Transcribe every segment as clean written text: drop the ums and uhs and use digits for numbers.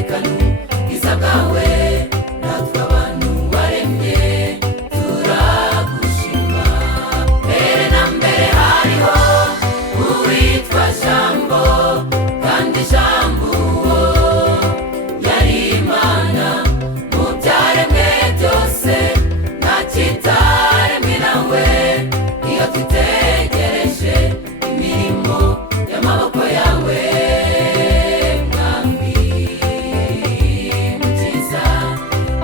kerekana ubwiza bwawe natwe abantu waremye turagushima. Mbere na mbere hariho uwitwa Jambo, Kandi Jambo uwo yari Imana. Mu byaremwe byose nta kitaremwe nawe. Iyo twitegereje imirimo y'amaboko yawe Mwami mukiza,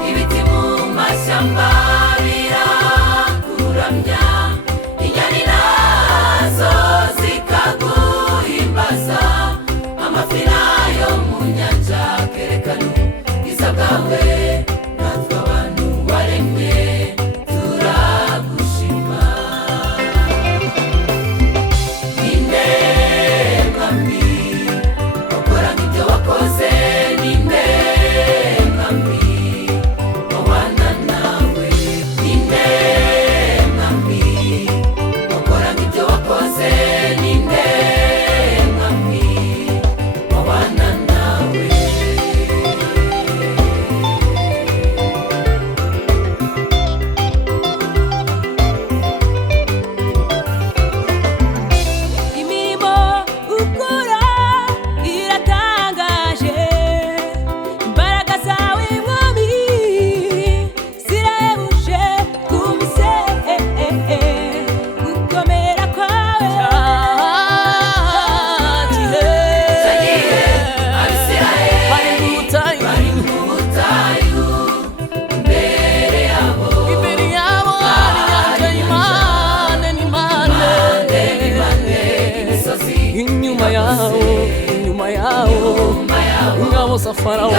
ibiti mu mashyamba birakuramya, inyoni nazo zikaguhimbaza, amafi nayo mu nyanja kerekana ubwiza bwawe natwe abantu waremye turagushima. Ninde Mwami wakora nk'ibyo wakoze, ninde Mwami wabana nawe, ninde Mwami wakora nk'ibyo wakoze, ninde Mwami wabana nawe. Imirimo ukora iratangaje, imbaraga zawe Mwami zirahebuje kumise, gukomera kwawe Cyagihe Abisirayeli bari mu butayu, imbere yabo hari inyanja y'Imane, imisozi inyuma yawo ingabo za Farawo